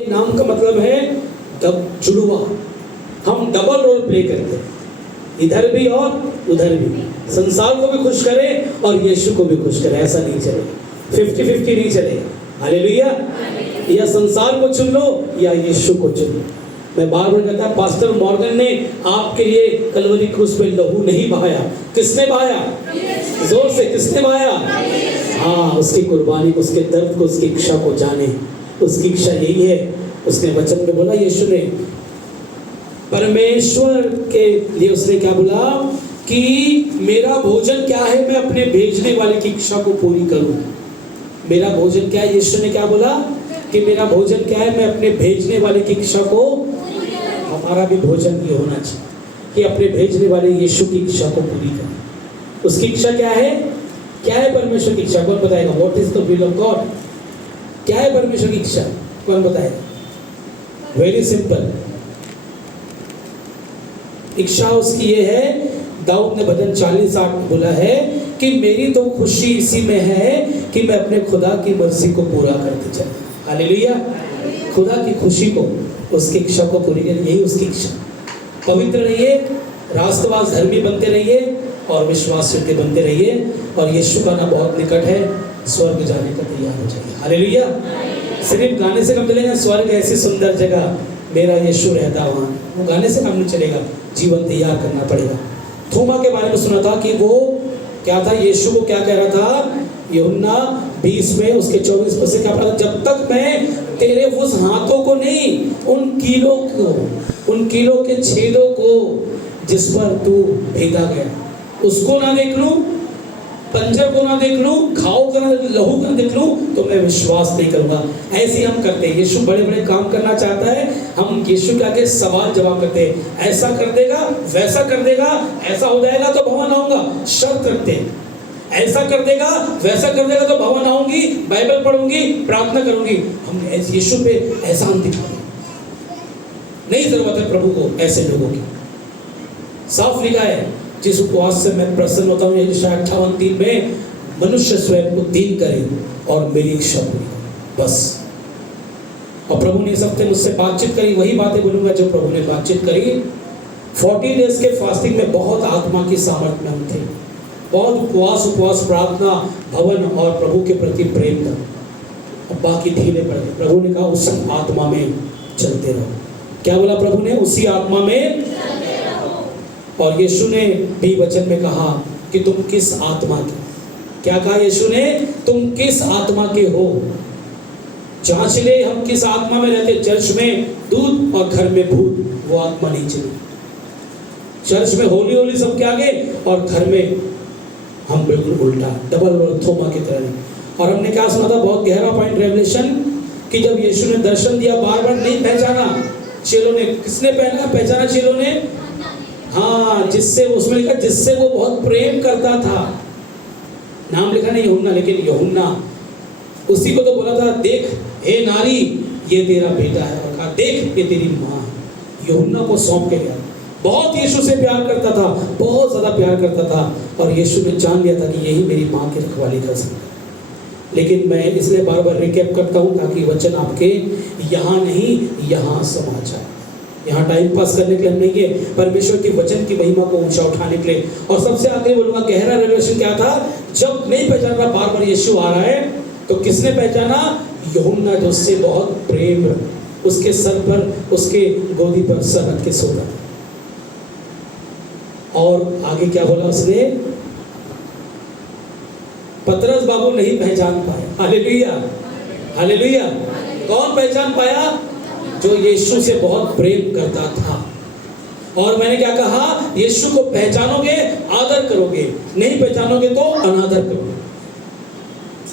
नाम का मतलब है जुड़वा। हम डबल रोल प्ले करते हैं, इधर भी और उधर भी। संसार को भी खुश करें और यीशु को भी खुश करें, ऐसा नहीं चलेगा। 50-50 नहीं चलेगा। हालेलुया। या संसार को चुन लो या यीशु को चुन लो। मैं बार बार कहता, पास्टर मॉर्गन ने आपके लिए कलवरी क्रूस पे लहू नहीं बहाया। किसने बहाया? जोर से, किसने बहाया? हाँ, उसकी कुर्बानी, उसके दर्द को, उसकी इच्छा को जाने। उसकी इच्छा यही है। उसने वचन में बोला, यीशु ने परमेश्वर के लिए उसने क्या बोला कि मेरा भोजन क्या है, मैं अपने भेजने वाले की इच्छा को पूरी करूं। मेरा भोजन क्या है? यीशु ने क्या बोला कि मेरा भोजन क्या है, मैं अपने भेजने वाले की इच्छा को। हमारा भी भोजन ये होना चाहिए कि अपने भेजने वाले यीशु की इच्छा को पूरी करें। उसकी इच्छा क्या है? क्या है परमेश्वर की इच्छा? कौन बताएगा? What is the will of God? क्या है परमेश्वर की इच्छा? कौन बताएगा? Very simple. इच्छा उसकी ये है, दाऊद ने भजन 40:8 बोला है कि मेरी तो खुशी इसी में है कि मैं अपने खुदा की मर्जी को पूरा करते चलूं। हालेलुया। खुदा की खुशी को, उसकी इच्छा को पूरी करें, यही उसकी इच्छा। पवित्र रहिए, राष्ट्रवास धर्मी बनते रहिए और विश्वास योग्य बनते रहिए, और यीशु का नाम बहुत निकट है। स्वर्ग जाने का तैयार हो जाइए। हालेलुया। सिर्फ गाने से काम चलेगा? स्वर्ग ऐसी सुंदर जगह, मेरा यीशु रहता वहाँ, वो गाने से काम नहीं चलेगा। जीवन तैयार करना पड़ेगा। थोमा के बारे में सुना था कि वो क्या था, यीशु को क्या कह रहा था? यूहन्ना 20 में उसके 24 से क्या पढ़ा था? जब तक मैं तेरे उस हाथों को नहीं, उन कीलों के छेदों को जिस पर तू भेदा गया, उसको ना देख लूं, पंजर को ना देख लूं, घाव का ना, लहू का देख लूं, तो मैं विश्वास नहीं करूंगा। ऐसे हम करते हैं। यीशु बड़े बड़े काम करना चाहता है, हम यीशु के आगे सवाल जवाब करते हैं। ऐसा कर देगा, वैसा कर देगा, ऐसा हो जाएगा तो भवन आऊंगा। शर्त रखते हैं, ऐसा कर देगा, वैसा कर देगा तो भवन आऊंगी, बाइबल पढ़ूंगी, प्रार्थना करूंगी। हम यीशु पे ऐसा हम दिखाते नहीं। जरूरत है प्रभु को ऐसे लोगों की। साफ लिखा है, जिस उपवास से मैं प्रसन्न होता हूँ, 58:3 में, मनुष्य स्वयं को दीन करे और मेरी इच्छा पूरी करे, बस। और प्रभु ने इस हफ्ते मुझसे बातचीत करी, वही बातें बोलूंगा जो प्रभु ने बातचीत करी। 40 डेज के फास्टिंग में बहुत आत्मा की सामर्थ्य में हम थे, बहुत उपवास, प्रार्थना, भवन और प्रभु के प्रति प्रेम था। अब बाकी ढीले पड़ गए। प्रभु ने कहा उसी आत्मा में चलते रहो। क्या बोला प्रभु ने? उसी आत्मा में। और यीशु ने भी वचन में कहा कि तुम किस आत्मा के, क्या कहा यीशु ने? तुम किस आत्मा के हो। जांच ले हम किस आत्मा में रहते। चर्च में दूध और घर में भूत, वो आत्मा नहीं चली। चर्च में होली सबके आगे और घर में हम बिल्कुल उल्टा, डबल थोमा की तरह। और हमने क्या सुना था? बहुत गहरा पॉइंट, रेवलेशन, कि जब यीशु ने दर्शन दिया, बार बार नहीं पहचाना चेलों ने। किसने पहचाना चेलों ने? हाँ, जिससे, उसमें लिखा जिससे वो बहुत प्रेम करता था। नाम लिखा नहीं यूहन्ना, लेकिन यूहन्ना उसी को तो बोला था, देख हे नारी, ये तेरा बेटा है, और कहा देख ये तेरी माँ। यूहन्ना को सौंप के गया। बहुत यीशु से प्यार करता था, बहुत ज्यादा प्यार करता था, और यीशु ने जान लिया था कि यही मेरी माँ की रखवाली कर सकता है। लेकिन मैं इसलिए बार बार रिकैप करता हूँ ताकि वचन आपके यहाँ नहीं, यहाँ समा जाए। यहाँ टाइम पास करने के लिए नहीं है, परमेश्वर की वचन की महिमा को ऊंचा उठाने के लिए। और सबसे आगे बोलूंगा, गहरा रेवलेशन क्या था? जब नहीं पहचान रहा, बार बार यीशु आ रहा है, तो किसने पहचाना? यूहन्ना, जो उससे बहुत प्रेम, उसके सर पर, उसके गोदी पर सर रख के सो रहा। और आगे क्या बोला उसने? पतरस बाबू नहीं पहचान पाया। Hallelujah, hallelujah. कौन पहचान पाया? जो यीशु से बहुत प्रेम करता था। और मैंने क्या कहा? यीशु को पहचानोगे, आदर करोगे, नहीं पहचानोगे तो अनादर करोगे।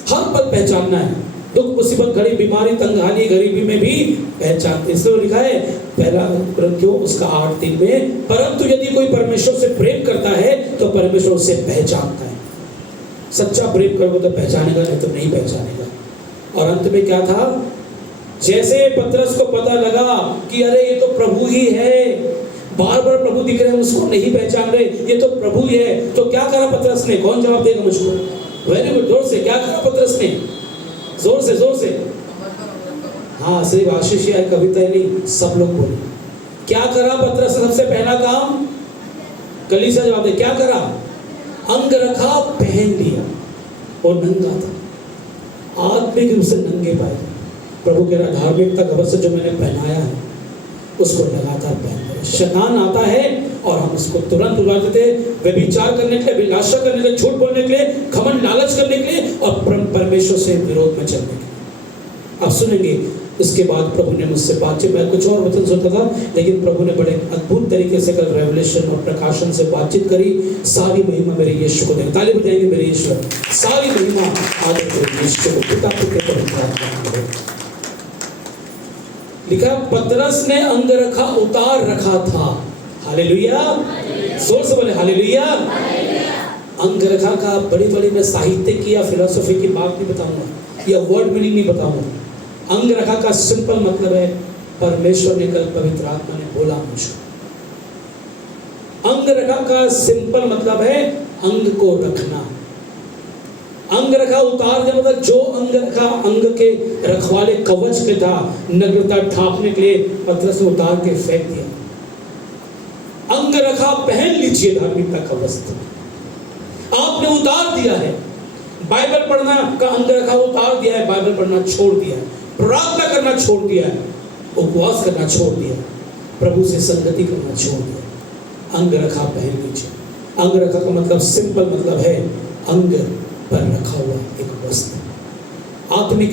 हर पल पहचानना है। दुख, मुसीबत, घड़ी, बीमारी, तंगहाली, गरीबी में भी पहचान। इसलिए लिखा है पहला कुरिन्थियों उसका 8:3 में, परंतु यदि कोई परमेश्वर से प्रेम करता है तो परमेश्वर उसे पहचानता है। सच्चा प्रेम करोगे तो पहचानेगा, नहीं तो नहीं पहचानेगा। और अंत में क्या था? जैसे पतरस को पता लगा कि अरे ये तो प्रभु ही है, बार बार प्रभु दिख रहे हैं, उसको नहीं पहचान रहे, ये तो प्रभु ही है, तो क्या करा पतरस ने? कौन जवाब देगा मुझको? वेरी गुड, जोर से क्या करा पतरस ने? जोर से हाँ, सिर्फ आशीष या कविता ही नहीं, सब लोग बोले। क्या करा पतरस ने? सबसे पहला काम, कलीसिया जवाब दे, क्या करा? अंग रखा, पहन लिया, और नंगा था, आत्मिक रूप से नंगे पाए। प्रभु कह रहा, धार्मिकता का वस्त्र जो मैंने पहनाया है उसको लगातार पहनते। शैतान आता है और हम उसको तुरंत उड़ा देते, व्यभिचार करने के लिए, अभिलाषा करने के लिए, झूठ बोलने के लिए, घमंड लालच करने के लिए और परमेश्वर से विरोध में चलने के लिए। आप सुनेंगे इसके बाद प्रभु ने मुझसे बातचीत, मैं कुछ और वचन सोचता था, लेकिन प्रभु ने बड़े अद्भुत तरीके से कल रेवलेशन और प्रकाशन से बातचीत करी। सारी महिमा मेरे यीशु को देंगे, ताली बजाएंगे मेरे यीशु, सारी महिमा आदर मेरे यीशु को, पिता पुत्र पवित्र आत्मा को। लिखा, पतरस ने अंग रखा, उतार रखा था। हालेलुया, जोर से बोले हालेलुया। अंग रखा का बड़ी बड़ी मैं साहित्य की या फिलोसफी की बात नहीं बताऊंगा या वर्ड मीनिंग नहीं बताऊंगा। अंग रखा का सिंपल मतलब है, परमेश्वर ने कल पवित्र आत्मा ने बोला मुझको। अंग रखा का सिंपल मतलब है अंग को रखना। अंग रखा उतार दिया मतलब जो अंग रखा, अंग के रखवाले कवच पे था, नग्नता ढांपने के लिए पतरस ने उतार के फेंक दिया। अंग रखा पहन लीजिए धार्मिकता का वस्त्र, आपने उतार दिया है। बाइबल पढ़ना का अंग रखा उतार दिया है, बाइबल पढ़ना छोड़ दिया है, प्रार्थना करना छोड़ दिया है, उपवास करना छोड़ दिया, प्रभु से संगति करना छोड़ दिया। अंग रखा पहन लीजिए। अंग रखा का मतलब सिंपल मतलब है अंग पर रखा हुआ एक वस्त्र। आत्मिक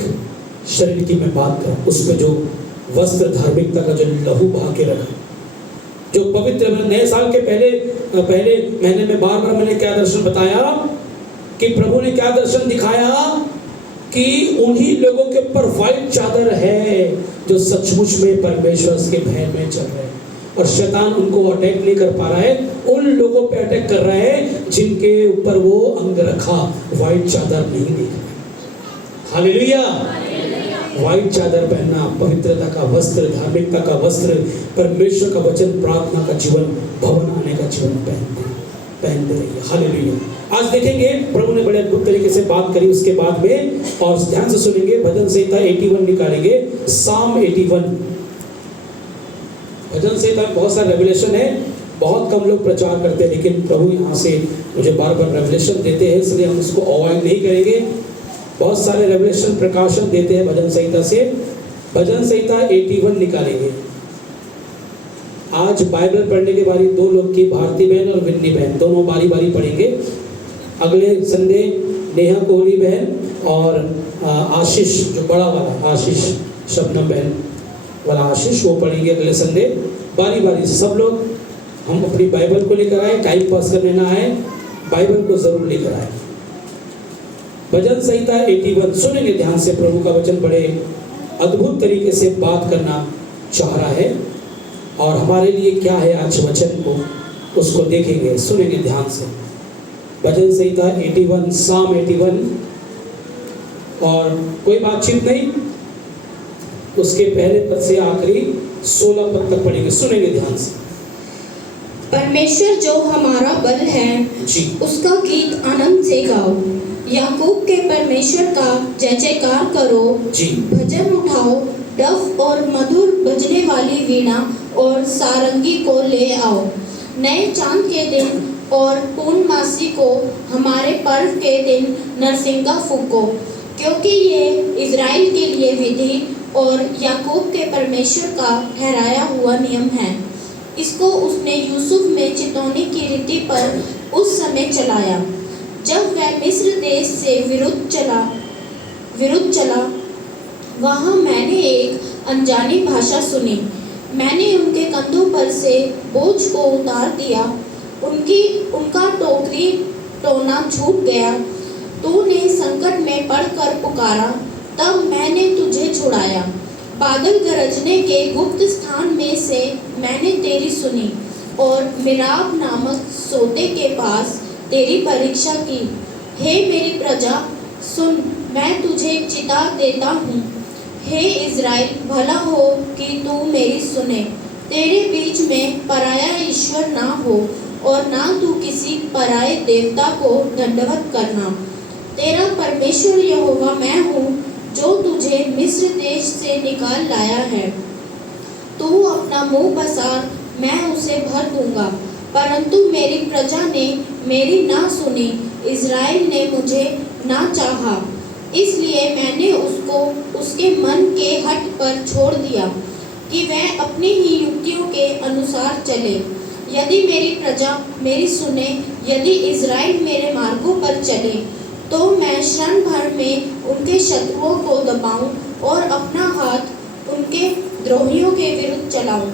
शरीर की मैं बात करूं, उस पर जो वस्त्र धार्मिकता का जो लहू बहा के रखा, जो पवित्र। नए साल के पहले महीने में बार बार मैंने क्या दर्शन बताया कि प्रभु ने क्या दर्शन दिखाया कि उन्हीं लोगों के ऊपर व्हाइट चादर है जो सचमुच में परमेश्वर के भय में चल रहे हैं, और शैतान उनको अटैक नहीं कर पा रहा है, उन लोगों पे अटैक कर रहा है जिनके ऊपर वो अंग रखा व्हाइट चादर नहीं दिख रहा। हालेलुया। व्हाइट चादर पहनना, पवित्रता का वस्त्र, धार्मिकता का वस्त्र, परमेश्वर का वचन, प्रार्थना का जीवन, भवन आने का जीवन पहनते रहिए। हालेलुया। आज देखेंगे प्रभु ने बड़े अद्भुत तरीके से बात करी उसके बाद में, और ध्यान से सुनेंगे। भजन संहिता 81 निकालेंगे, साम 81। भजन संहिता बहुत सारा रेवलेशन है, बहुत कम लोग प्रचार करते हैं, लेकिन प्रभु यहाँ से मुझे बार बार रेवलेशन देते हैं, इसलिए हम उसको अवॉइड नहीं करेंगे। बहुत सारे रेवलेशन प्रकाशन देते हैं भजन संहिता से। भजन संहिता 81 निकालेंगे। आज बाइबल पढ़ने के बारी दो लोग की, भारती बहन और विन्नी बहन, दोनों बारी बारी पढ़ेंगे। अगले संडे नेहा कोहली बहन और आशीष, जो बड़ा वाला आशीष, शबनम बहन वाला आशीष, वो पढ़ेंगे अगले संडे। बारी बारी से सब लोग हम अपनी बाइबल को लेकर आए, टाइम पास करने ना आए, बाइबल को जरूर लेकर आए। भजन संहिता 81 सुनेंगे ध्यान से। प्रभु का वचन बड़े अद्भुत तरीके से बात करना चाह रहा है, और हमारे लिए क्या है आज वचन को, उसको देखेंगे, सुनेंगे ध्यान से। भजन संहिता 81, साम 81, और कोई बातचीत नहीं, उसके पहले पद से आखिरी 16 पद तक पढ़ेंगे, सुनेंगे ध्यान से। परमेश्वर जो हमारा बल है जी, उसका गीत आनंद से गाओ, याकूब के परमेश्वर का जय जयकार करो जी। भजन उठाओ, डफ और मधुर बजने वाली वीणा और सारंगी को ले आओ। नए चांद के दिन और पूर्णमासी को, हमारे पर्व के दिन नरसिंगा फूको, क्योंकि ये इज़राइल के लिए विधि और याकूब के परमेश्वर का ठहराया हुआ नियम है। इसको उसने यूसुफ में चितौनी की रीति पर उस समय चलाया जब वह मिस्र देश से विरुद्ध चला। वहाँ मैंने एक अनजानी भाषा सुनी, मैंने उनके कंधों पर से बोझ को उतार दिया, उनका टोकरी टोना छूट गया। तूने संकट में पड़कर पुकारा, तब मैंने तुझे छुड़ाया। बादल गरजने के गुप्त स्थान में से मैंने तेरी सुनी, और मिराब नामक सोते के पास तेरी परीक्षा की। हे मेरी प्रजा सुन, मैं तुझे चिता देता हूँ। हे इज़राइल, भला हो कि तू मेरी सुने। तेरे बीच में पराया ईश्वर ना हो, और ना तू किसी पराये देवता को दंडवत करना। तेरा परमेश्वर यहोवा मैं हूँ, जो तुझे मिस्र देश से निकाल लाया है। तू अपना मुंह पसार, मैं उसे भर दूंगा। परंतु मेरी प्रजा ने मेरी ना सुनी, इज़राइल ने मुझे ना चाहा, इसलिए मैंने उसको उसके मन के हठ पर छोड़ दिया कि वह अपनी ही युक्तियों के अनुसार चले। यदि मेरी प्रजा मेरी सुने, यदि इज़राइल मेरे मार्गों पर चले, तो मैं क्षण भर में उनके शत्रुओं को दबाऊं और अपना हाथ उनके द्रोहियों के विरुद्ध चलाऊं।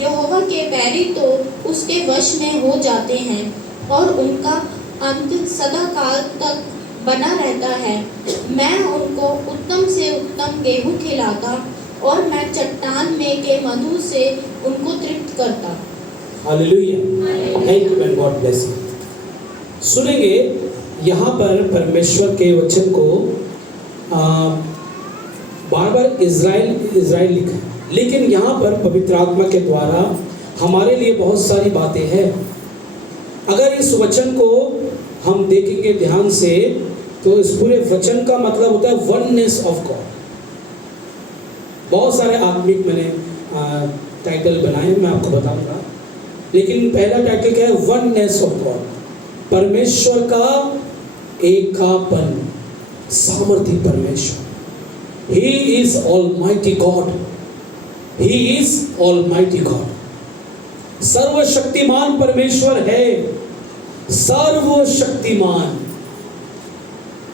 यहोवा के बैरी तो उसके वश में हो जाते हैं और उनका अंत सदा काल तक बना रहता है। मैं उनको उत्तम से उत्तम गेहूं खिलाता और मैं चट्टान में के मधु से उनको तृप्त करता। Hallelujah, thank you and God bless you. सुनेंगे यहाँ पर परमेश्वर के वचन को बार बार इज़राइल लिखा है, लेकिन यहाँ पर पवित्र आत्मा के द्वारा हमारे लिए बहुत सारी बातें हैं। अगर इस वचन को हम देखेंगे ध्यान से, तो इस पूरे वचन का मतलब होता है वननेस ऑफ गॉड। बहुत सारे आत्मिक मैंने टाइटल बनाए, मैं आपको बताऊंगा, लेकिन पहला टाइटल क्या है? वननेस ऑफ गॉड, परमेश्वर का एकापन, सामर्थी परमेश्वर। He is Almighty God. He is Almighty God. सर्वशक्तिमान परमेश्वर है, सर्वशक्तिमान।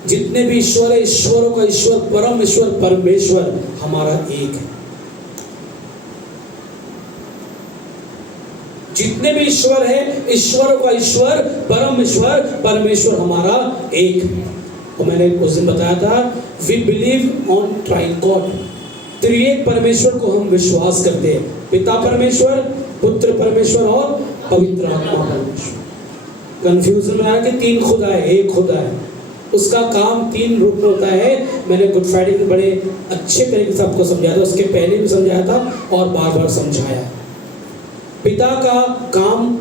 जितने भी ईश्वर है, ईश्वरों का ईश्वर, परम ईश्वर, परमेश्वर हमारा एक है। जितने भी ईश्वर है, ईश्वरों का ईश्वर, परम ईश्वर, परमेश्वर हमारा एक है। और मैंने उस दिन बताया था, we believe on triune God, त्रिएक परमेश्वर को हम विश्वास करते हैं। पिता परमेश्वर, पुत्र परमेश्वर और पवित्र आत्मा परमेश्वर। कंफ्यूजन में आया कि तीन खुदा है, एक खुदा है, उसका काम तीन रूप में होता है। मैंने गुड फ्राइडे में बड़े अच्छे तरीके से आपको समझाया था, उसके पहले भी समझाया था और बार बार समझाया। पिता का काम,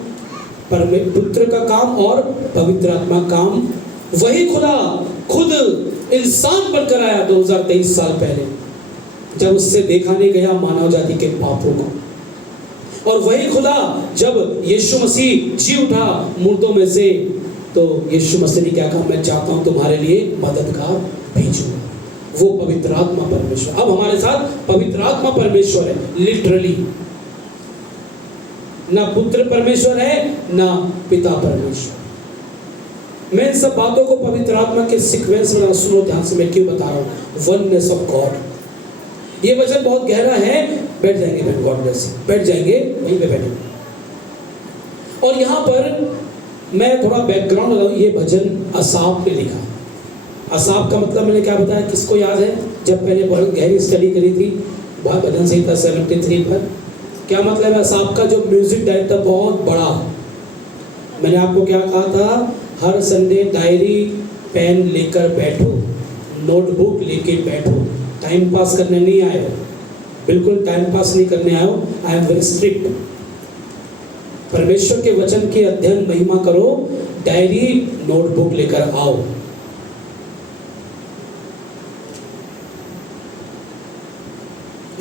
पुत्र का काम और पवित्र आत्मा काम। वही खुदा खुद इंसान बनकर आया 2023 साल पहले, जब उससे देखा नहीं गया मानव जाति के पापों को। और वही खुदा जब यीशु मसीह जी उठा मुर्दों में से, तो यीशु मसीह ने क्या कहा? मैं चाहता हूं तुम्हारे लिए मददगार भेजूंगा, वो पवित्र आत्मा परमेश्वर। अब हमारे साथ पवित्र आत्मा परमेश्वर है, लिटरली। ना पुत्र परमेश्वर है, ना पिता परमेश्वर। मैं इन सब बातों को पवित्र आत्मा के सीक्वेंस में, सुनो ध्यान से, मैं क्यों बता रहा हूँ। वननेस ऑफ गॉड, ये वचन बहुत गहरा है। बैठ जाएंगे, मैं गॉड ब्लेस यू, बैठ जाएंगे, वहीं पे बैठे। और यहाँ पर मैं थोड़ा बैकग्राउंड लगाऊं। ये भजन असाफ ने लिखा। असाफ का मतलब मैंने क्या बताया, किसको याद है? जब पहले बहुत गहरी स्टडी करी थी भजन संहिता 73 पर, क्या मतलब है असाफ का? जो म्यूजिक डायरेक्टर बहुत बड़ा। मैंने आपको क्या कहा था? हर संडे डायरी पेन लेकर बैठो, नोटबुक लेके बैठो, टाइम पास करने नहीं आए हो, बिल्कुल टाइम पास नहीं करने आए हो। I am very strict. परमेश्वर के वचन के अध्ययन महिमा करो, डायरी नोटबुक लेकर आओ।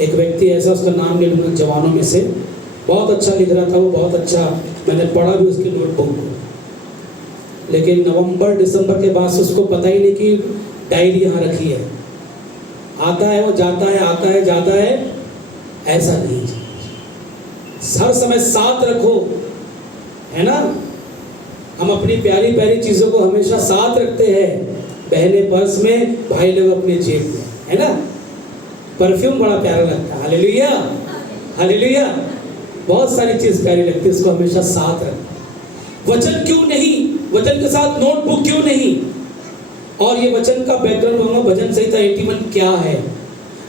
एक व्यक्ति ऐसा, उसका नाम ले लूंगा, जवानों में से, बहुत अच्छा लिख रहा था वो, बहुत अच्छा, मैंने पढ़ा भी उसकी नोटबुक को। लेकिन नवंबर दिसंबर के बाद से उसको पता ही नहीं कि डायरी यहाँ रखी है। आता है वो, जाता है, आता है, जाता है, ऐसा नहीं। हर समय साथ रखो, है ना। हम अपनी प्यारी प्यारी चीज़ों को हमेशा साथ रखते हैं, बहने पर्स में, भाई लोग अपने जेब में, है ना। परफ्यूम बड़ा प्यारा लगता है, हालेलुया हालेलुया। बहुत सारी चीज़ प्यारी लगती है, उसको हमेशा साथ रखो। वचन क्यों नहीं? वचन के साथ नोटबुक क्यों नहीं? और ये वचन का बैकग्राउंड होगा, भजन संहिता 81 क्या है?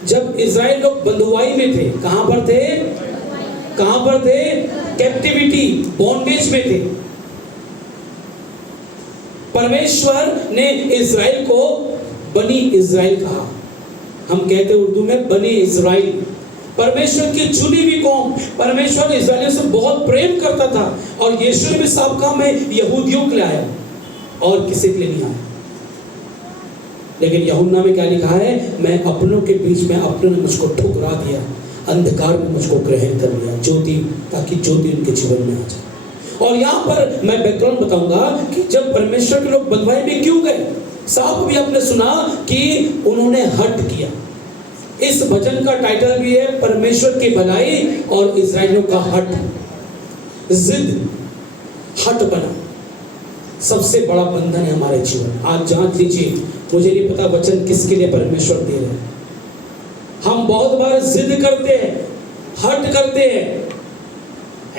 जब इजराइल लोग बंधुआई में थे, कहां पर थे? कहां पर थे? कैप्टिविटी, बॉन्डेज में थे। परमेश्वर ने इजराइल को बनी इजराइल कहा। हम कहते उर्दू में बनी इजराइल, परमेश्वर की चुनी हुई कौम। परमेश्वर इजराइलियों से बहुत प्रेम करता था, और यीशु ने भी साफ कहा, मैं यहूदियों के लिए आया और किसी के लिए नहीं आया। लेकिन यूहन्ना में क्या लिखा है, मैं अपनों के बीच में अपनों ने मुझको ठुकरा दिया, अंधकार में मुझको ग्रहण कर लिया, ज्योति, ताकि ज्योति उनके जीवन में आ जाए। और यहाँ पर मैं बैकग्राउंड बताऊंगा कि जब परमेश्वर के लोग बंधुआई में क्यों गए। साहब भी आपने सुना कि उन्होंने हट किया। इस भजन का टाइटल भी है परमेश्वर की भलाई और इस्राएलियों का हट। जिद, हट बना सबसे बड़ा बंधन है हमारे जीवन। आज जांच लीजिए, मुझे नहीं पता वचन किसके लिए परमेश्वर दे रहे हैं। हम बहुत बार जिद करते हैं, हट करते हैं,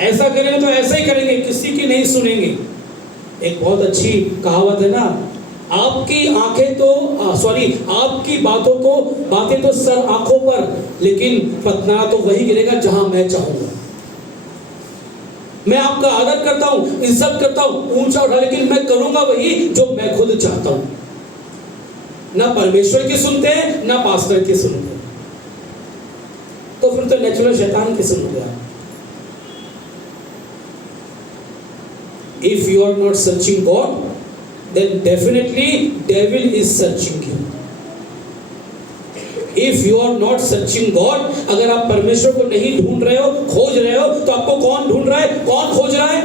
ऐसा करेंगे तो ऐसा ही करेंगे, किसी की नहीं सुनेंगे। एक बहुत अच्छी कहावत है ना, आपकी आंखें तो आपकी बातें तो सर आंखों पर, लेकिन पतना तो वही गिरेगा जहां मैं चाहूंगा। मैं आपका आदर करता हूं, इज्जत करता हूं, ऊंचा उठा, लेकिन मैं करूंगा वही जो मैं खुद चाहता हूं। ना परमेश्वर की सुनते हैं, ना पास्टर की सुनते हैं, तो फिर तो नेचुरल शैतान की सुनोगे आप। If you are not searching God, then definitely devil is searching you. If you are not searching God, अगर आप परमेश्वर को नहीं ढूंढ रहे हो, खोज रहे हो, तो आपको कौन ढूंढ रहा है, कौन खोज रहा है?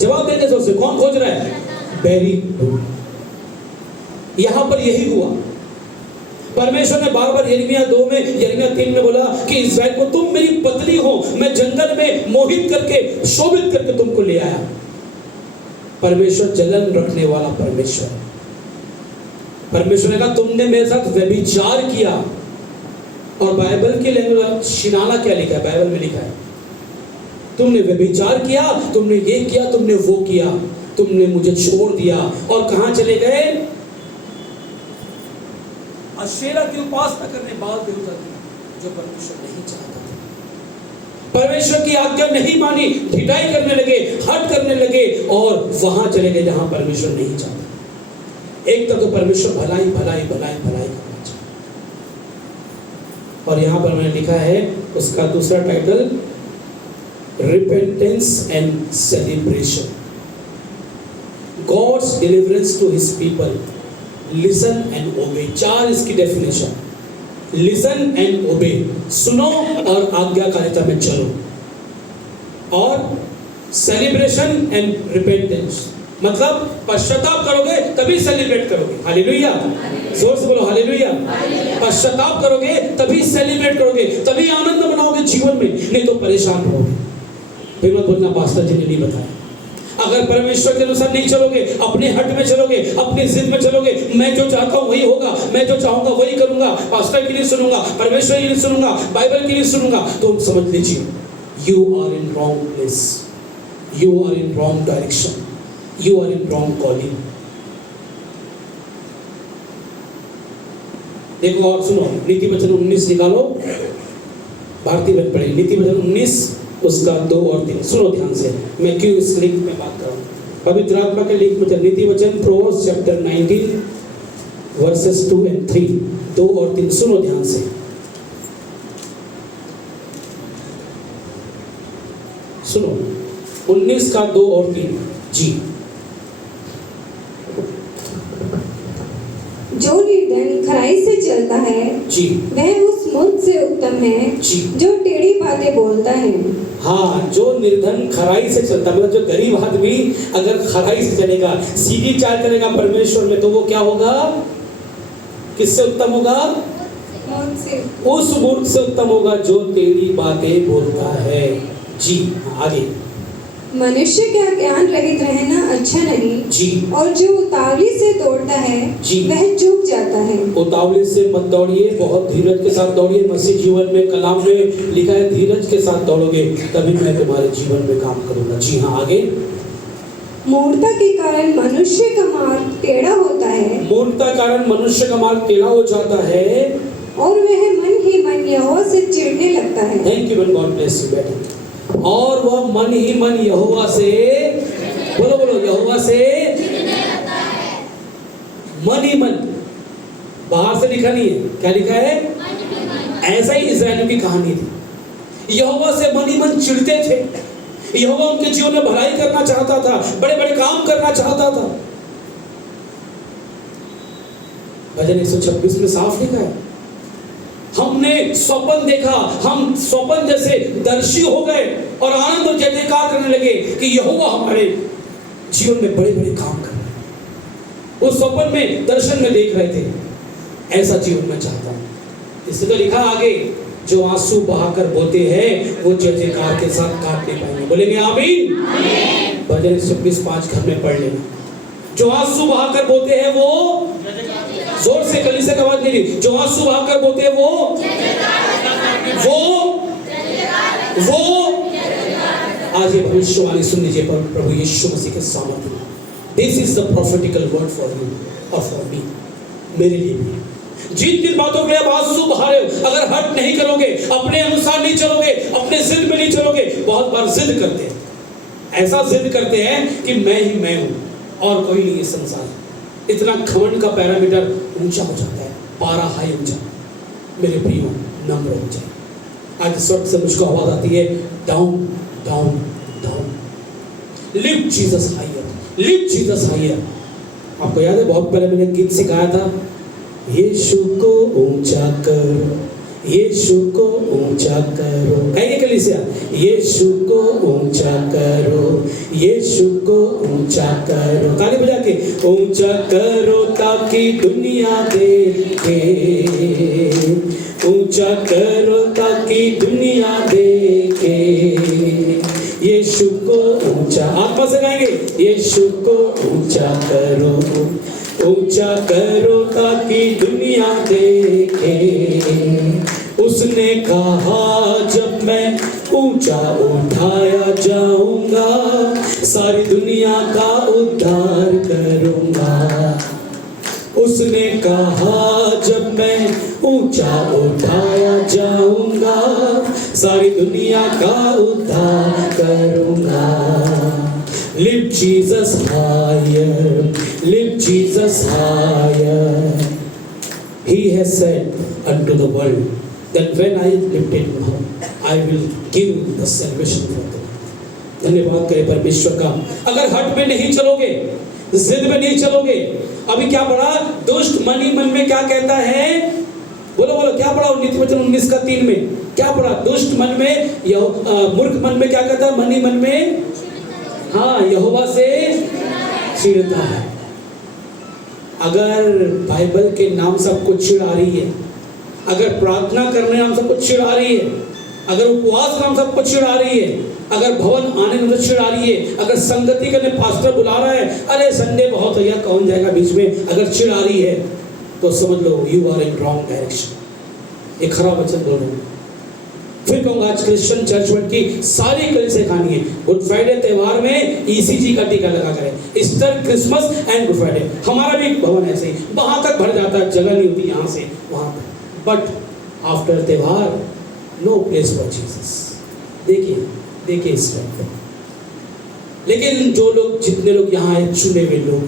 जवाब देंगे सबसे, कौन खोज रहा है? Very good. यहां पर यही हुआ। परमेश्वर ने बार बार यिर्मयाह 2 में, यिर्मयाह 3 में बोला कि इस्राएल को तुम मेरी पत्नी हो, मैं जंगल में मोहित करके, शोभित करके तुमको ले आया। परमेश्वर जलन रखने वाला परमेश्वर। परमेश्वर ने कहा तुमने मेरे साथ व्यभिचार किया। और बाइबल की लैंग्वेज शिनाला क्या लिखा है, बाइबल में लिखा है, तुमने व्यभिचार किया, तुमने ये किया, तुमने वो किया, तुमने मुझे छोड़ दिया। और कहां चले गए? अशेरा की उपासना करने, बाल देवता की, जो परमेश्वर नहीं चाहता था। परमेश्वर की आज्ञा नहीं मानी, ढिठाई करने लगे, हट करने लगे, और वहां चले गए जहां परमेश्वर नहीं चाहता। एक तो परमेश्वर भलाई भलाई भलाई भलाई करना चाहता। और यहां पर मैंने लिखा है उसका दूसरा title, repentance and celebration, God's deliverance to his people, listen and obey. 4 इसकी डेफिनेशन, लिसन एंड ओबे, सुनो और आज्ञाकारिता में चलो, और सेलिब्रेशन एंड रिपेंटेंस, मतलब पश्चाताप करोगे तभी सेलिब्रेट करोगे। हालेलुया, जोर से बोलो हालेलुया। पश्चाताप करोगे तभी सेलिब्रेट करोगे, तभी आनंद मनाओगे जीवन में, नहीं तो परेशान रहोगे। फिर मत बोलना पास्टर जी ने नहीं बताया। अगर परमेश्वर के अनुसार नहीं चलोगे, अपने हट में चलोगे, अपनी जिद में चलोगे, मैं जो चाहता हूं वही होगा, मैं जो चाहूंगा वही करूंगा, पास्टर की नहीं सुनूंगा, परमेश्वर की नहीं सुनूंगा, बाइबल की नहीं सुनूंगा, तो समझ लीजिए you are in wrong place, you are in wrong direction, you are in wrong calling. देखो और सुनो, नीति वचन 19 निकालो, भारतीय बन पड़े, नीति वचन 19 उसका 2 और 3। सुनो ध्यान से, मैं क्यों इस लिंक में बात कर रहा हूँ। पवित्र आत्मा के लिंक में नीति वचन प्रोवर्ब्स चैप्टर 19 वर्सेस 2 और 3, 2 और 3 सुनो ध्यान से। सुनो 19 का 2 और 3 जी। जो निर्धन खराई से चलता है जी, वह उस मूर्ख से उत्तम है जी, जो टेढ़ी बातें बोलता है। हाँ, जो निर्धन खराई से चलता, मतलब जो गरीब आदमी अगर खराई से चलेगा, सीधी चाल करेगा परमेश्वर में, तो वो क्या होगा? किससे उत्तम होगा? उस मूर्ख से उत्तम होगा जो टेढ़ी बातें बोलता है। जी आगे। मनुष्य का ज्ञान रहित रहना अच्छा नहीं जी, और जो उतावली से दौड़ता है जी, वह चूक जाता है। उतावली से मत दौड़िए, बहुत धीरज के साथ दौड़िए। मसीह जीवन में कलाम में लिखा है धीरज के साथ दौड़ोगे तभी मैं तुम्हारे जीवन में काम करूंगा। जी हाँ आगे। मूर्खता के कारण मनुष्य का मार्ग टेढ़ा होता है, मूर्खता के कारण मनुष्य का मार्ग टेढ़ा हो जाता है, और वह मन ही मन यहोवा से चिढ़ने लगता है। Thank you, God bless you बेटा। और वह मन ही मन यहोवा से, बोलो बोलो, यहोवा से मन ही मन, बाहर से लिखा नहीं है, क्या लिखा है? ऐसा ही इस्राएलियों की कहानी थी। यहोवा से मन ही मन चिढ़ते थे। यहोवा उनके जीवन में भलाई करना चाहता था, बड़े बड़े काम करना चाहता था, भजन 126 में साफ लिखा है, हमने स्वप्न देखा, हम स्वप्न जैसे दर्शी हो गए और आनंद और जय जयकार करने लगे कि यहोवा हमारे जीवन में बड़े बड़े काम कर रहे हैं। उस स्वप्न में दर्शन में देख रहे थे, ऐसा जीवन में चाहता हूं। इससे तो लिखा आगे, जो आंसू बहाकर बोते हैं वो जय जयकार के साथ काट नहीं पाएंगे। बोलेंगे आमीन। भजन 126:5 घर में पढ़ लेना। जो आंसू बहाकर बोते हैं वो, जोर से कलीसिया की आवाज नहीं ली, जो आंसू बहाकर बोते हैं वो आज ये भविष्यवाणी सुन लीजिए प्रभु यीशु मसीह के सामर्थ्य में। This is the prophetical word for you और फॉर मी, मेरे लिए भी। जिन जिन बातों के लिए आप आंसू बहा रहे हो, अगर हट नहीं करोगे, अपने अनुसार नहीं चलोगे, अपने जिद में नहीं चलोगे, बहुत बार जिद करते हैं, ऐसा जिद करते हैं कि मैं ही मैं हूं और कोई नहीं है संसार। इतना घमंड का पैरामीटर ऊंचा हो जाता है, पारा हाई हो जाता है। मेरे प्रियो, नम्र हो जाए। आज इस वक्त से मुझको आवाज आती है, down down down, lift Jesus higher, lift Jesus higher. आपको याद है बहुत पहले मैंने गीत सिखाया था, यीशु को ऊंचा करो, यीशु को ऊंचा करो। कहिए कलीसिया, यीशु को ऊंचा करो, यीशु को ऊंचा करो। ताली बजा के, ऊंचा करो ताकि दुनिया देखे, ऊंचा करो ताकि दुनिया देखे, यीशु को ऊंचा। आत्मा से गाएंगे, यीशु को ऊंचा करो, ऊंचा करो ताकि दुनिया देखे। उसने कहा जब मैं ऊंचा उठाया जाऊंगा, सारी दुनिया का उद्धार करूंगा। उसने कहा जब मैं ऊंचा उठाया जाऊंगा, सारी दुनिया का उद्धार करूंगा। Lift Jesus higher, lift Jesus higher. He has said unto the world that when I lift him up, I will give the salvation for them. धन्यवाद करें परमेश्वर का। अगर हट में नहीं चलोगे, जिद में नहीं चलोगे, अभी क्या पढ़ा, दुष्ट मन ही मन में क्या कहता है, बोलो बोलो क्या पढ़ा, नीति वचन 19:3 में क्या पढ़ा, दुष्ट मन में मूर्ख मन में क्या कहता है, मन ही मन में हाँ यहोवा से चिढ़ता है। अगर बाइबल के नाम सबको चिढ़ आ रही है, अगर प्रार्थना करने नाम सबको चिढ़ आ रही है, अगर उपवास नाम सबको चिढ़ आ रही है, अगर भवन आने में चिढ़ आ रही है, अगर संगति करने पास्टर बुला रहा है, अरे संडे बहुत है यार कौन जाएगा बीच में, अगर चिढ़ आ रही है तो समझ लो you are in wrong direction. एक खराब वचन बोल रहा हूँ। फिर कहूँगा आज क्रिश्चियन चर्च वर्ल्ड की सारी कलीसिया खानी है, गुड फ्राइडे त्योहार में ECG का टीका लगा करें, Easter, Christmas and good Friday. हमारा भी भवन ऐसे ही वहाँ तक भर जाता है, जगह नहीं होती यहाँ से वहाँ तक। बट आफ्टर त्योहार नो प्लेस फॉर जीसस। देखिए देखिए इस पर। लेकिन जो लोग, जितने लोग यहाँ आए, चुने हुए लोग,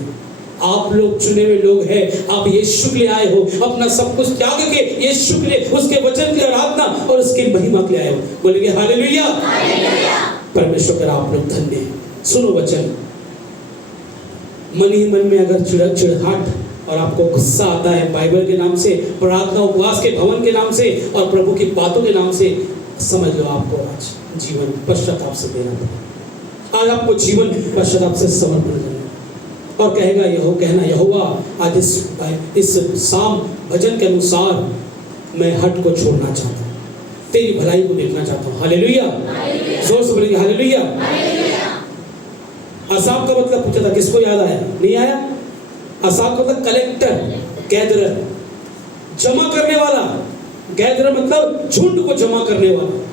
आप लोग चुने हुए लोग हैं, आप यीशु के लिए आए हो, अपना सब कुछ त्याग के यीशु के लिए, उसके वचन के लिए आराधना और उसकी महिमा के लिए आए हो। बोलेंगे हालेलुया। परमेश्वर कर आप लोग धन्य हैं। सुनो वचन, मन ही मन में अगर चिड़चिड़ाहट और आपको गुस्सा आता है बाइबल के नाम से, प्रार्थना उपवास के भवन के नाम से और प्रभु की बातों के नाम से, समझ लो आपको आज जीवन पश्चाताप से देना पड़ेगा। आज आपको जीवन पश्चाताप से समर्पण करना और कहेगा कहना यहोवा आज इस साम भजन के अनुसार मैं हट को छोड़ना चाहता हूँ, तेरी भलाई को देखना चाहता हूँ। हालेलुया। जोर से बोलेंगे हालेलुया। असाफ का मतलब पूछा था, किसको याद आया? नहीं आया? असाफ का मतलब कलेक्टर, गैदरर, जमा करने वाला। गैदरर मतलब झुंड को जमा करने वाला।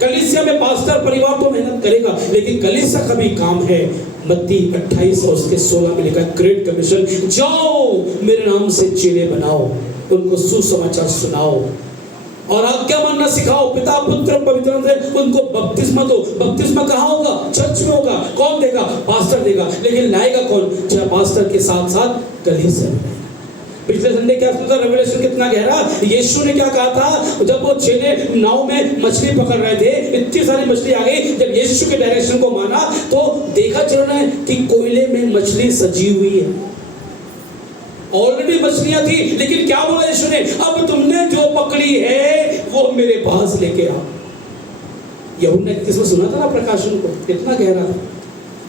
कलीसिया में पास्टर परिवार तो मेहनत करेगा, लेकिन कलीसिया का भी काम है। मत्ती 28 और उसके 16 में लिखा ग्रेट कमीशन, जाओ मेरे नाम से चेले बनाओ, उनको सुसमाचार सुनाओ और आज्ञा मानना सिखाओ, पिता पुत्र पवित्र से उनको बपतिस्मा दो। बपतिस्मा कहाँ होगा? चर्च में होगा। कौन देगा? पास्टर देगा। लेकिन लाएगा कौन? चाहे पास्टर के साथ साथ कलीसिया में। पिछले संडे क्या सुना? रेवलेशन कितना गहरा। यीशु ने क्या कहा था? जब वो चेले नाव में मछली पकड़ रहे थे, इतनी सारी मछली आ गई, जब यीशु के डायरेक्शन को माना तो देखा चल रहा है कि कोयले में मछली सजी हुई है ऑलरेडी मछलियां थी, लेकिन क्या बोला यीशु ने, अब तुमने जो पकड़ी है वो मेरे पास लेके आओ। यूहन्ना 31 में सुना था ना प्रकाशन को, कितना गहरा था।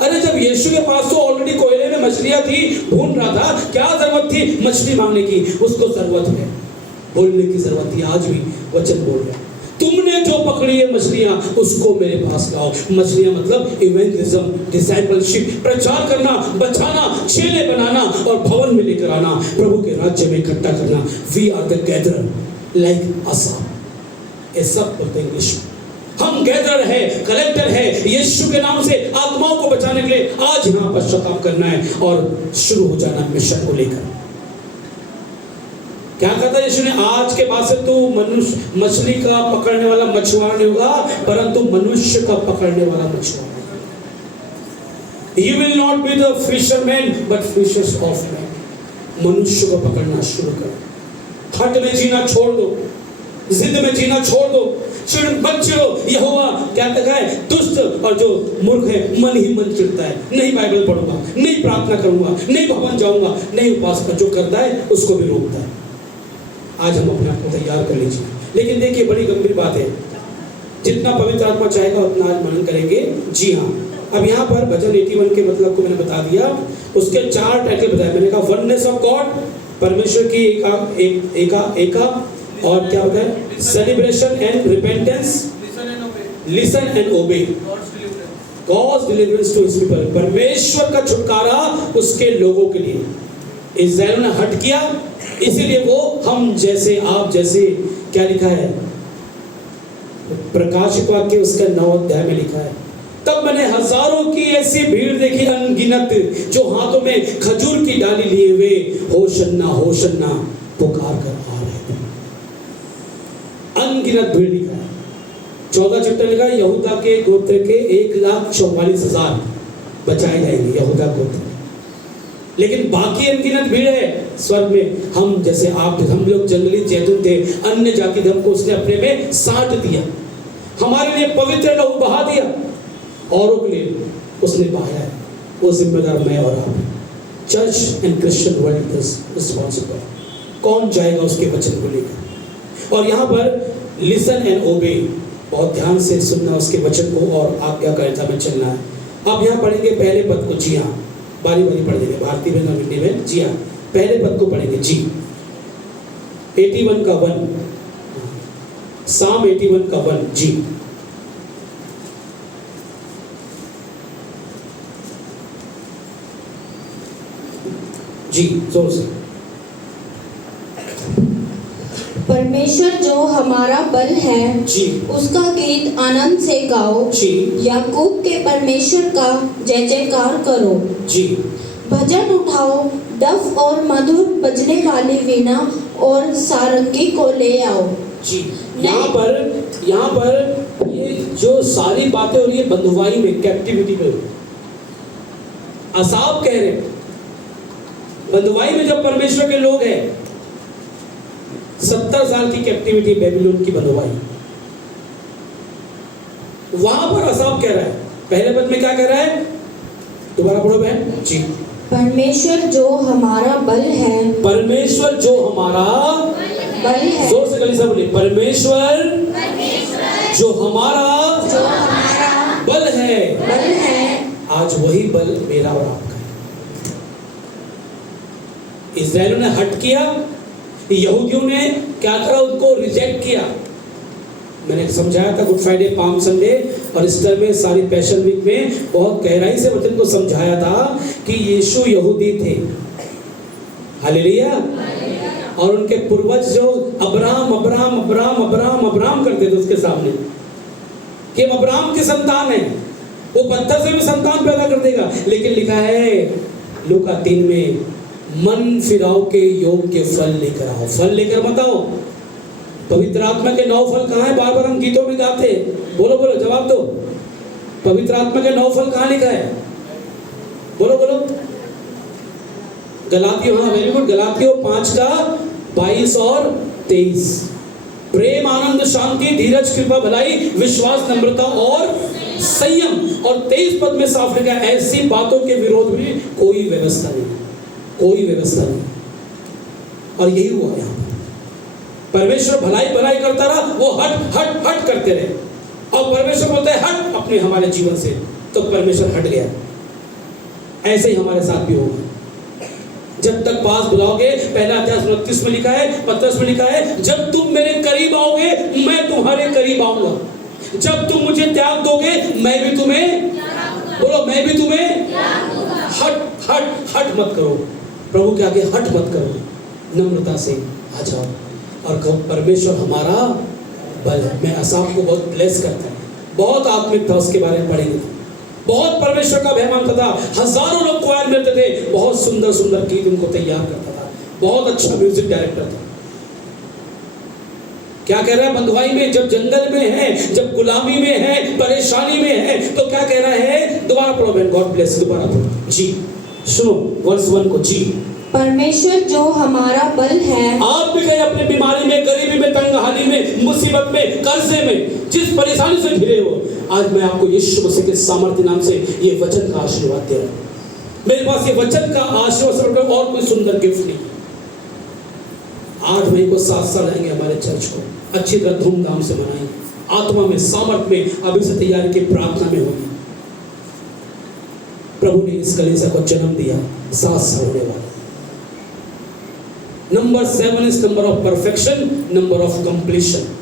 अरे जब यीशु के पास तो ऑलरेडी कोयले में मछलियां थी, भून रहा था, क्या जरूरत थी मछली मांगने की? उसको जरूरत है, बोलने की जरूरत थी। आज भी वचन बोल रहा है, तुमने जो पकड़ी है मछलियां उसको मेरे पास लाओ। मछलियां मतलब इवेंजलिज्म, डिसाइपलशिप, प्रचार करना, बचाना, चेले बनाना और भवन में लेकर आना, प्रभु के राज्य में इकट्ठा करना। We are the gatherer like Asaph, ये सब बोलते हैं इंग्लिश में। हम गैदर है, कलेक्टर है, यीशु के नाम से आत्माओं को बचाने के लिए आज यहाँ पश्चाताप करना है और शुरू हो जाना मिशन को लेकर। क्या कहता है यीशु ने, आज के बाद से तू मनुष्य, मछली का पकड़ने वाला मछुआरा नहीं होगा, परंतु मनुष्य का पकड़ने वाला मछुआरा। You will not be the fisherman but fishers of men. मनुष्य को पकड़ना शुरू करो। हट में जीना छोड़ दो, जिद में जीना छोड़ दो, बच्चों यहोवा क्या कहता है, दुष्ट और जो मूर्ख है मन ही मन चिढ़ता है, नहीं बाइबल पढ़ूंगा, नहीं प्रार्थना करूंगा, नहीं भवन जाऊंगा, नहीं उपासना, जो करता है उसको भी रोकता है। आज हम अपने आप को तैयार कर लीजिए। लेकिन देखिए बड़ी गंभीर बात है, जितना पवित्र आत्मा चाहेगा उतना आज मनन करेंगे। जी हाँ, अब यहाँ पर भजन 81 के मतलब को मैंने बता दिया, उसके 4 टाइटल बताया मैंने। कहा वननेस ऑफ गॉड, परमेश्वर की एका और क्या बताया, celebration and repentance, listen and obey, God's deliverance to his people, परमेश्वर का छुटकारा उसके लोगों के लिए। इस्राएल ने हट किया, इसीलिए वो हम जैसे, आप जैसे, क्या लिखा है प्रकाशित वाक्य उसका 9 अध्याय में लिखा है, तब मैंने हजारों की ऐसी भीड़ देखी अनगिनत, जो हाथों में खजूर की डाली लिए हुए होशन्ना होशन्ना पुकार कर आ रहे थे। अनगिनत भीड़ लिखा है। 14 चैप्टर लिखा है, यहूदा के गोत्र के 1,44,000 बचाए जाएंगे, यहूदा गोत्र। लेकिन बाकी अनगिनत भीड़ है स्वर्ग में। हम जैसे, आप, हम लोग जंगली जैतून थे, अन्य जाति धर्म को उसने अपने में साट दिया, हमारे लिए पवित्र लहू बहा दिया, औरों के लिए उसने बहाया है। वो जिम्मेदार मैं और आप, church and Christian world is responsible. कौन जाएगा उसके वचन को लेकर? और यहाँ पर लिसन एंड ओबे, बहुत ध्यान से सुनना उसके वचन को और आज्ञाकारिता में चलना है। अब यहाँ पढ़ेंगे पहले पद को। जी हाँ, बारी बारी पढ़ देंगे, भारतीय में और हिंदी में। जी हाँ, पहले पद को पढ़ेंगे। जी 81 का 1, साम 81 का 1। जी जी जोर से। परमेश्वर जो हमारा बल है, जी उसका गीत आनंद से गाओ। जी याकूब के परमेश्वर का जय जयकार करो। जी भजन उठाओ, डफ और मधुर बजने वाली वीणा और सारंगी को ले आओ। जी यहाँ पर ये जो सारी बातें हो रही है बंधुआई में, कैप्टिविटी में, असाफ कह रहे बंधुआई में जब परमेश्वर के लोग हैं, 70 साल की कैप्टिविटी बेबीलोन की बंधुआई, वहां पर असाफ कह रहा है, पहले पद में क्या कह रहा है, दोबारा पढ़ो बहन। जी परमेश्वर जो हमारा बल है, परमेश्वर जो हमारा बल है, जोर से गली से बोले, परमेश्वर जो हमारा बल है। आज वही बल मेरा और आपका है। इस्राएलियों ने हट किया, यहूदियों ने क्या करा, उनको रिजेक्ट किया। मैंने समझाया था गुड फ्राइडे, पाम संडे और ईस्टर में, सारी पैशन वीक में बहुत गहराई से वचन को समझाया था कि यीशु यहूदी थे, हालेलुया। और उनके पूर्वज जो Abraham Abraham Abraham Abraham Abraham करते थे उसके सामने कि हम अब्राहम की संतान है, वो पत्थर से भी संतान पैदा कर देगा। लेकिन लिखा है लूका 3 में, मन फिराओ के योग के फल लेकर आओ। फल लेकर मत आओ। पवित्र आत्मा के 9 फल कहाँ है? बार बार हम गीतों में गाते हैं। बोलो बोलो, जवाब दो। पवित्र आत्मा के 9 फल कहाँ लिखा है? बोलो बोलो। गलातियों, हाँ वेरी गुड, गलातियों 5 का 22 और 23। प्रेम, आनंद, शांति, धीरज, कृपा, भलाई, विश्वास, नम्रता और संयम। और 23 पद में साफ लिखा है, ऐसी बातों के विरोध में कोई व्यवस्था नहीं, कोई व्यवस्था नहीं। और यही हुआ यहाँ पर। परमेश्वर भलाई भलाई करता रहा, वो हट हट हट करते रहे, और परमेश्वर बोलता है हट अपने हमारे जीवन से, तो परमेश्वर हट गया। ऐसे ही हमारे साथ भी होगा। जब तक पास बुलाओगे, पहला अध्याय 29 में लिखा है, पत्रस में लिखा है, जब तुम मेरे करीब आओगे मैं तुम्हारे करीब आऊंगा। जब तुम मुझे त्याग दोगे मैं भी तुम्हें, बोलो मैं भी तुम्हें, हट हट हट मत करो, प्रभु के आगे हट मत करो, नम्रता से आ जाओ और कहो परमेश्वर हमारा बल है। मैं असाफ को बहुत ब्लेस करता है, बहुत आत्मिक था, उसके बारे में पढ़ेंगे। बहुत परमेश्वर का भय मानता था, हजारों लोग क्वायर मिलते थे, बहुत सुंदर सुंदर गीत उनको तैयार करता था, बहुत अच्छा म्यूजिक डायरेक्टर था। क्या कह रहा है बंधुआई में, जब जंगल में है, जब गुलामी में है, परेशानी में है, तो क्या कह रहा है, दोबारा पढ़ो बहन, गॉड ब्लेस, दोबारा पढ़ो जी, सुनो वर्स 1 को जी। परमेश्वर जो हमारा बल है। आप भी कहीं अपने बीमारी में, गरीबी में, तंगहाली में, मुसीबत में, कर्जे में, जिस परेशानी से घिरे हो, आज मैं आपको यीशु मसीह के सामर्थ्य नाम से ये वचन का आशीर्वाद दे रहा हूं। मेरे पास ये वचन का आशीर्वाद और कोई सुंदर गिफ्ट नहीं। 8 मई को 7 साल आएंगे हमारे चर्च को, अच्छी तरह धूमधाम से मनाएंगे, आत्मा में, सामर्थ में, अभी से तैयारी की प्रार्थना में होगी। प्रभु ने इस कलीसिया को जन्म दिया, 7 साल होने वाला। Number 7 is number of perfection, number of completion.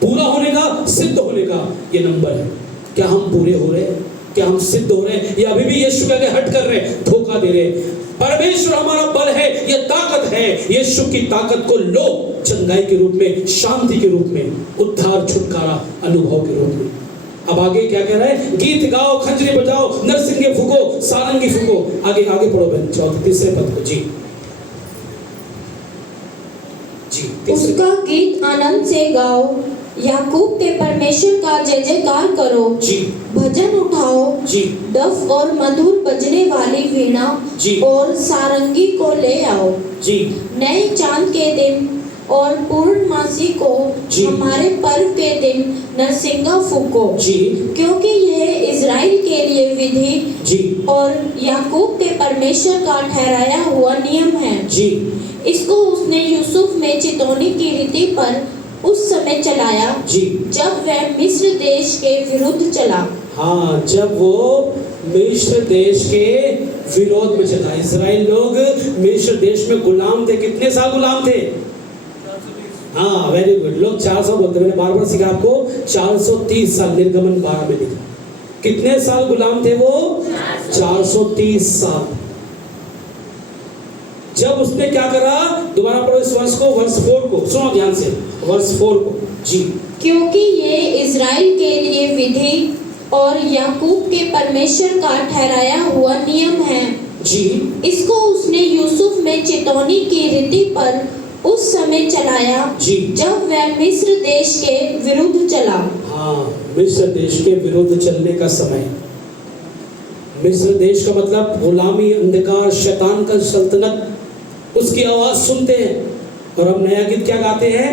पूरा होने का, सिद्ध होने का ये नंबर है। क्या हम पूरे हो रहे हैं? क्या हम सिद्ध हो रहे हैं, या अभी भी यीशु के आगे हट कर रहे हैं, धोखा दे रहे हैं? परमेश्वर हमारा बल है, ये ताकत है। यीशु की ताकत को लो, चंगाई के रूप में, शांति के रूप में, उद्धार, छुटकारा, अनुभव के रूप में। अब आगे क्या कह रहा है, गीत गाओ, खंजरी बजाओ, नरसिंगे फूको, सारंगी फूको। आगे आगे पढ़ो बहन, 34 पद को जी। उसका गीत आनंद से गाओ, याकूब के परमेश्वर का जय जयकार करो जी। भजन उठाओ जी। डफ और मधुर बजने वाली वीणा जी। और सारंगी को ले आओ जी। नए चांद के दिन और पूर्णमासी को जी। हमारे पर्व के दिन नरसिंगा फूको जी। क्योंकि यह इज़राइल के लिए विधि जी। और याकूब के परमेश्वर का ठहराया हुआ नियम है जी। इसको उसने यूसुफ में चितौनी की रीति पर उस समय चलाया जी। जब वह मिस्र देश के विरुद्ध चला। हाँ, जब वो मिस्र देश के विरोध में चला। इस्राएल लोग मिस्र देश में गुलाम थे। कितने साल गुलाम थे? हाँ, वेरी गुड। लोग 400 बोलते, मैंने बार बार सीखा आपको, 430 साल। निर्गमन 12 में लिखा। कितने साल गुलाम थे वो? 430 साल। जब उसने क्या करा, दोबारा पढ़ो इस वर्ष को, वर्ष 4 को सुनो ध्यान से, वर्ष 4 को जी। क्योंकि ये इज़राइल के लिए विधि और याकूब के परमेश्वर का ठहराया हुआ नियम है जी। इसको उसने यूसुफ में चितौनी की रीति पर उस समय चलाया जी। जब वह मिस्र देश के विरुद्ध चला। हाँ, मिस्र देश के विरुद्ध चलने का समय। मिस्र देश का मतलब गुलामी, अंधकार, शैतान का सल्तनत, उसकी आवाज सुनते हैं। और हम नया गीत क्या गाते हैं?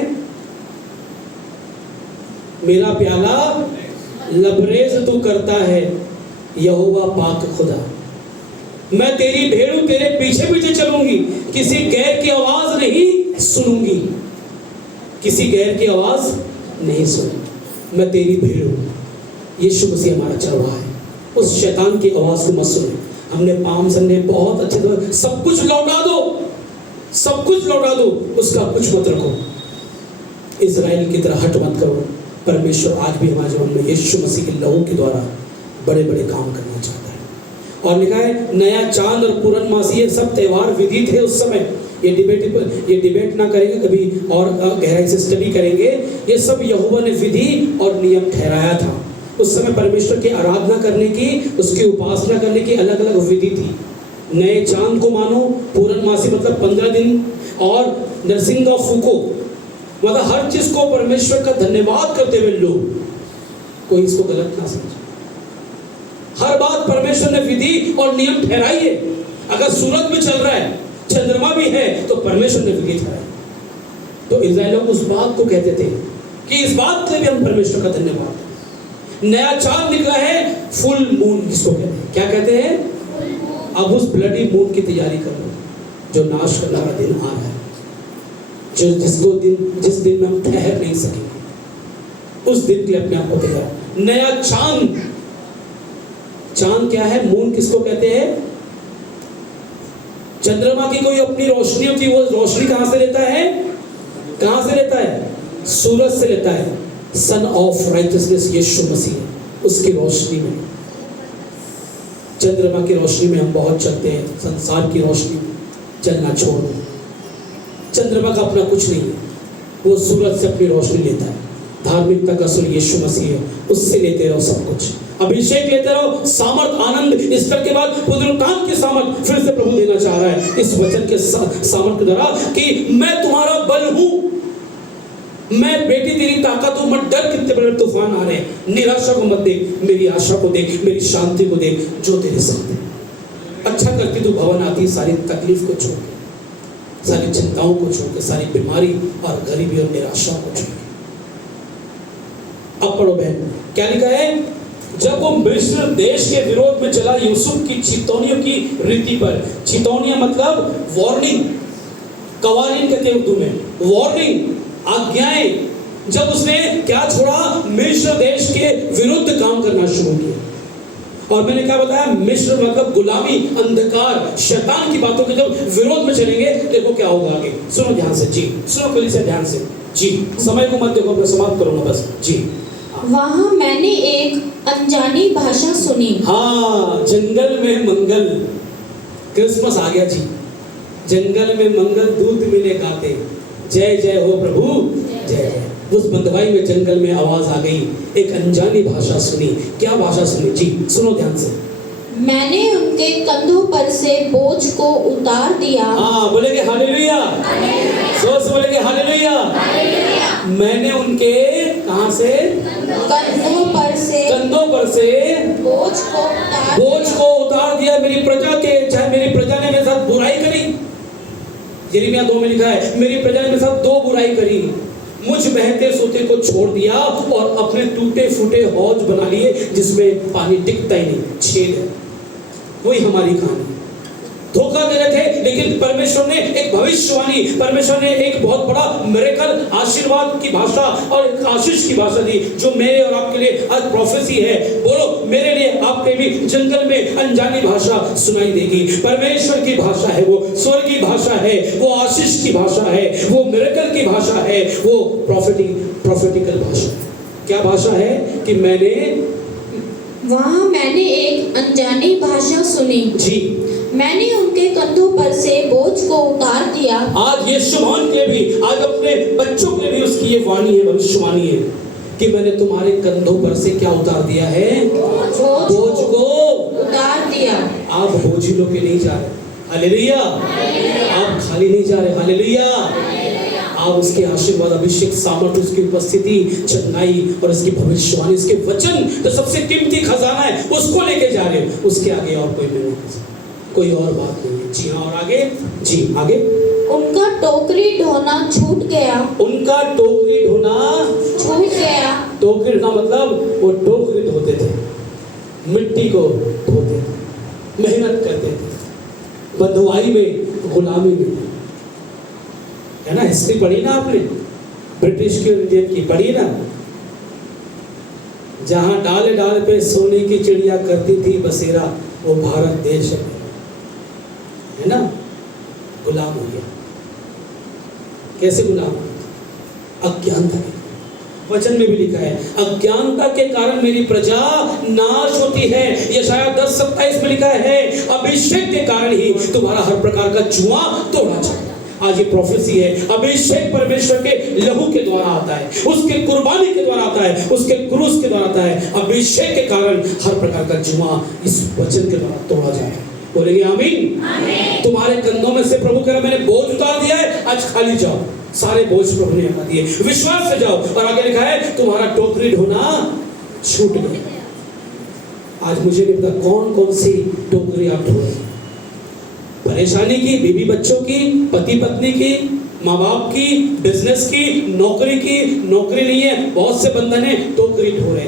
मेरा प्याला लबरेज तू करता है यहोवा पाक खुदा। मैं तेरी भेड़ हूं, तेरे पीछे पीछे चलूंगी, किसी गैर की आवाज नहीं सुनूंगी, किसी गैर की आवाज नहीं सुनूंगी। मैं तेरी भेड़ हूं। यीशु मसीह हमारा चरवाहा है। उस शैतान की आवाज को मत सुनो। हमने पाम संडे बहुत अच्छे तरह सब कुछ लौटा दो, सब कुछ लौटा दो, उसका कुछ मत रखो। इज़राइल की तरह हट मत करो। परमेश्वर आज भी हमारे जीवन में यीशु मसीह के लहू के द्वारा बड़े बड़े काम करना चाहता है। और लिखा है नया चांद और पूर्णमासी, ये सब त्योहार विधि थे उस समय। ये डिबेट ना करेंगे कभी और गहराई से स्टडी करेंगे। ये सब यहोवा ने विधि और नियम ठहराया था। उस समय परमेश्वर की आराधना करने की, उसकी उपासना करने की अलग अलग विधि थी। नए चांद को मानो, पूर्णमासी मतलब 15 दिन, और नरसिंगा फूको मतलब हर चीज को परमेश्वर का धन्यवाद करते हुए लो। कोई इसको गलत ना समझे। हर बात परमेश्वर ने विधि और नियम ठहराई है। अगर सूरज भी चल रहा है, चंद्रमा भी है, तो परमेश्वर ने विधि ठहराई। तो इज़राइल लोग उस बात को कहते थे कि इस बात के लिए भी हम परमेश्वर का धन्यवाद। नया चांद निकला है, फुल मून जिसको कहते हैं। क्या कहते हैं? अब उस ब्लडी मून की तैयारी कर लो। जो नाश करने वाला दिन आ रहा है, जिस दिन में हम ठहर नहीं सकेंगे, उस दिन के लिए अपने आप को तैयार। नया चांद, चांद क्या है? मून किसको कहते हैं? चंद्रमा की कोई अपनी रोशनी होती है, वो रोशनी कहां से लेता है? कहां से लेता है? सूरज से लेता है। सन ऑफ राइटियसनेस यीशु मसीह, उसकी रोशनी में, चंद्रमा की रोशनी में हम बहुत चलते हैं, संसार की रोशनी में चलना छोड़ दो। चंद्रमा का अपना कुछ नहीं है, वो सूरज से अपनी रोशनी लेता है। धार्मिकता का सूर्य यीशु मसीह है, उससे लेते रहो सब कुछ, अभिषेक लेते रहो, सामर्थ, आनंद। ईस्टर के बाद पुनरुत्थान की सामर्थ फिर से प्रभु देना चाह रहा है इस वचन के सामर्थ के द्वारा कि मैं तुम्हारा बल हूं, मैं बेटी तेरी ताकत हूं, मत डर, कितने बड़े तूफान आ रहे हैं, निराशा को मत देख, मेरी आशा को देख, मेरी शांति को देख जो तेरे साथ है। अच्छा करके तू भवन आती, सारी तकलीफ को छोड़ के, सारी चिंताओं को छोड़ के, सारी बीमारी और गरीबी और निराशा को छोड़ के। अब पढ़ो बहन, क्या लिखा है? जब वो मिस्र देश के विरोध में चला यूसुफ की चितौनियों की रीति पर। चितौनियां मतलब वार्निंग, कवानीन कहते हैं उर्दू में, वार्निंग, आज्ञाएं। जब उसने क्या छोड़ा? मिस्र देश के विरुद्ध काम करना शुरू किया। और मैंने क्या बताया? मिस्र मतलब गुलामी, अंधकार, शैतान की बातों के जब विरोध में चलेंगे, देखो क्या होगा आगे। सुनो ध्यान से जी, सुनो कली से ध्यान से जी, समय को मत देखो, मैं समाप्त करो ना बस जी। वहां मैंने एक अनजानी भाषा सुनी। हाँ, जंगल में मंगल, क्रिसमस आ गया जी। जंगल में मंगल दूत मिले गाते, जय जय हो प्रभु जय जय। उस बंधवाई में जंगल में आवाज आ गई, एक अनजानी भाषा सुनी। क्या भाषा सुनी जी? सुनो ध्यान से। मैंने उनके कंधों पर से बोझ को उतार दिया। हाँ, बोलेंगे हालेलुया, जोर से बोलेंगे हालेलुया। मैंने उनके कहां से? कंधों पर से बोझ को उतार दिया मेरी प्रजा के। चाहे मेरी प्रजा ने मेरे साथ बुराई करी, यिर्मयाह 2 में लिखा है, मेरी प्रजा ने मेरे साथ 2 बुराई करी, मुझ बहते सोते को छोड़ दिया और अपने टूटे फूटे हौज बना लिए जिसमें पानी टिकता ही नहीं, छेद है। वही हमारी कहानी। धोखा दे रहे थे, लेकिन परमेश्वर ने एक भविष्यवाणी, परमेश्वर ने एक बहुत बड़ा मिरेकल, आशीर्वाद की भाषा और एक आशीष की भाषा दी, जो मेरे और आपके लिए आज प्रोफेसी है। बोलो, मेरे लिए आपके भी जंगल में अनजानी भाषा सुनाई देगी। परमेश्वर की भाषा है, वो स्वर्गीय भाषा है, वो आशीष की भाषा है, वो मिरेकल की भाषा है, वो प्रोफेटिकल भाषा। क्या भाषा है? कि वहां मैंने एक अनजानी भाषा सुनी जी। मैंने उनके कंधों पर से बोझ को उतार दिया। आज ये शुभान के भी, आज अपने बच्चों के भी उसकी ये वाणी है, भविष्यवाणी है कि मैंने तुम्हारे कंधों पर से क्या उतार दिया है? बोझ को उतार दिया। आप बोझी लोग नहीं जा रहे, हालेलुया। आप खाली नहीं जा रहे, हालेलुया। आप उसके आशीर्वाद, अभिषेक, सामर्थ, उसकी उपस्थिति, चंगाई और उसकी भविष्यवाणी, उसके वचन जो सबसे कीमती खजाना है, उसको लेके जा रहे हो। उसके आगे और कोई नहीं, कोई और बात नहीं है। जी हाँ, और आगे जी, आगे। उनका टोकरी ढोना छूट गया। उनका टोकरी ढोना छूट गया। टोकरी ढोना मतलब वो टोकरी धोते थे, मिट्टी को धोते थे, मेहनत करते थे, बंधुआई में, गुलामी में, है ना। हिस्ट्री पढ़ी ना आपने, ब्रिटिश की पढ़ी ना, जहां डाल डाल पे सोने की चिड़िया करती थी बसेरा, वो भारत देश है ना। गुलाम हो गया। कैसे गुलाम? अज्ञानता के, वचन में भी लिखा है, अज्ञानता के कारण मेरी प्रजा नाश होती है। यशायाह 10:27 में लिखा है, अभिषेक के कारण ही तुम्हारा हर प्रकार का जुआ तोड़ा जाएगा। आज ये प्रोफेसी है। अभिषेक परमेश्वर के लहू के द्वारा आता है, उसके कुर्बानी के द्वारा आता है, उसके क्रूस के द्वारा आता है। अभिषेक के कारण हर प्रकार का जुआ इस वचन के द्वारा तोड़ा जाएगा। बोलेंगे आमीन। तुम्हारे कंधों में से प्रभु कह रहा, मैंने बोझ उतार दिया है, आज खाली जाओ, सारे बोझ प्रभु ने हटा दिए, विश्वास से जाओ। और आगे लिखा है, तुम्हारा टोकरी ढोना छूट गया। आज मुझे नहीं पता कौन कौन सी टोकरी आप ढो रहे, परेशानी की, बीवी बच्चों की, पति पत्नी की, माँ बाप की, बिजनेस की, नौकरी की, नौकरी नहीं है, बहुत से बंधन है, टोकरी ढो रहे।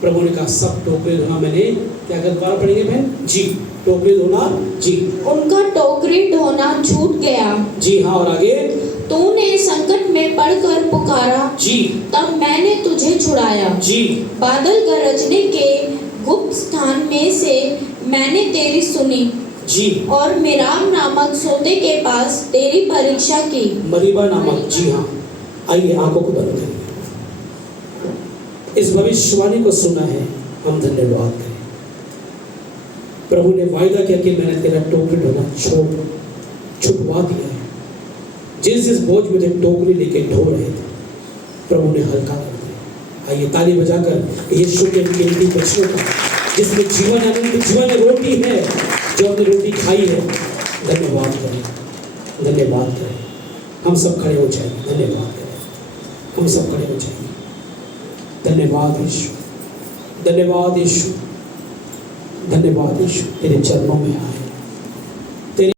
प्रभु ने कहा सब टोकरी ढोना मैंने क्या कर, दोबारा पढ़ेंगे बहन जी। टोकरी धोना, जी उनका टोकरी ढोना छूट गया। जी हाँ, और आगे, तूने संकट में पड़कर पुकारा, जी तब मैंने तुझे छुड़ाया। जी बादल गरजने के गुप्त स्थान में से मैंने तेरी सुनी जी, और मिराम नामक सोते के पास तेरी परीक्षा की। मरीबा नामक, जी हाँ। आइए आंखों को बंद करिए, इस भविष्यवाणी को सुना है, हम धन्यवाद करें। प्रभु ने वायदा किया कि मैंने तेरा टोकरी ढोना छुपवा दिया है। जिस बोझ में तुम टोकरी लेके ढो रहे थे, प्रभु ने हल्का कर दिया। आइए ताली बजाकर यीशु के कीमती वचनों का, जिसमें जीवन आनंद, जीवन में रोटी है, जो हमने रोटी खाई है, धन्यवाद करें, धन्यवाद करें। हम सब खड़े हो जाएंगे, धन्यवाद करें, हम सब खड़े हो जाएंगे। धन्यवाद यीशु, धन्यवाद यीशु, धन्यवाद यीशु, तेरे चरणों में आए।